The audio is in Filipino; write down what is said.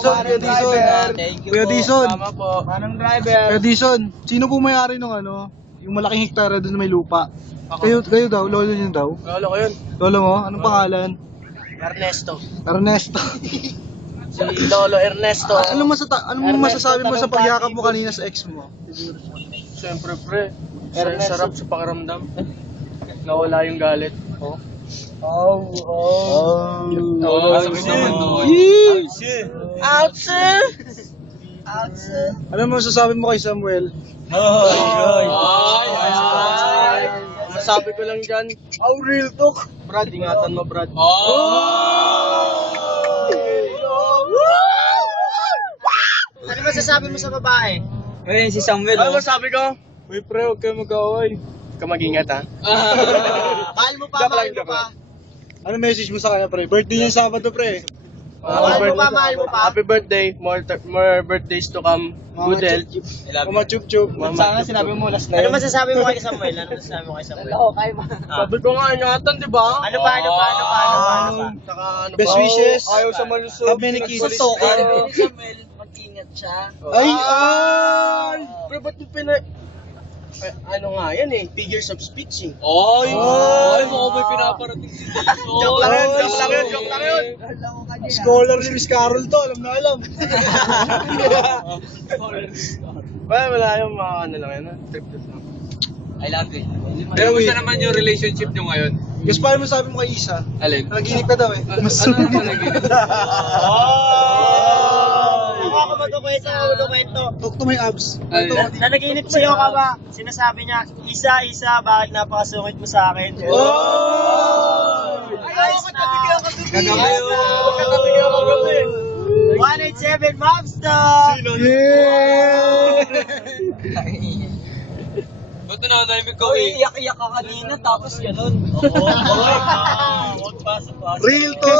Dison, Kuya Dison. Thank you Kuya po. Dison. Tama po. Manong driver. Kuya Dison, sino po may-ari ng ano? Yung malaking hektara doon na may lupa? Ako. Kayo daw, lolo niyo daw? Lolo ko yun. Lolo mo? Anong pangalan? Ernesto. Ernesto. Si Lolo Ernesto. Anong Ernesto masasabi mo sa Tagumpati. pagyakap mo kanina sa ex mo? Siyempre, pre. Ernesto. Sarap sa pakiramdam. Nawala yung galit. Oh. Sakit naman to. Ouch! Ano mo masasabi mo kay Samuel? Masabi ko lang dyan. Oh, real talk. Brad, ingatan mo, Brad. Ano masasabi mo sa babae? Ayun, si Samuel. Ano masabi ko? Uy, pre, huwag kayo mag-away. Huwag ka mag-ingat, ha? Mahal mo pa, Joke mahal lang, mo joke pa. lang. Ano message mo sa kanya, pre? Birthday niya Sabado, pre. Mahal mo pa, mahal mo pa. Happy birthday. More birthdays to come. Mama Good health. Mama Chup Chup. Sana sinabi mo last Ano masasabi mo kay Samuel? Ano masasabi mo kay Samuel? Sabi ko nga, ingatan, di ba? Ano pa? Saka ano Best pa? wishes. Ayaw sa malusog. How many kisses? Samuel, mag-ingat siya. Ay! Ay! Pero ba't mo ano nga yan eh, figures of speech eh. Ay! Mo may pinaparating si Dison. Joke lang yun, joke lang yun. Scholar ni Miss Carol to, alam na alam. Wala yung mga ano lang yan, trip to lang. I love it. Pero gusto naman yung relationship nyo ngayon. Gusto pa mo sabi mo kay Isa? Alin? Naginip ka daw eh. Ano naman naging? Ako magkukwento. Talk to my abs. Nanaginip sa'yo ka ba? Sinasabi niya, Isa, bakit napakasungit mo sa akin? Ayos na! Katabi ka kagabi. 187 Mobster! Yeah! Ba't nananahimik ka eh? Iyak-iyak ka kanina tapos ganun. Oo. Real to!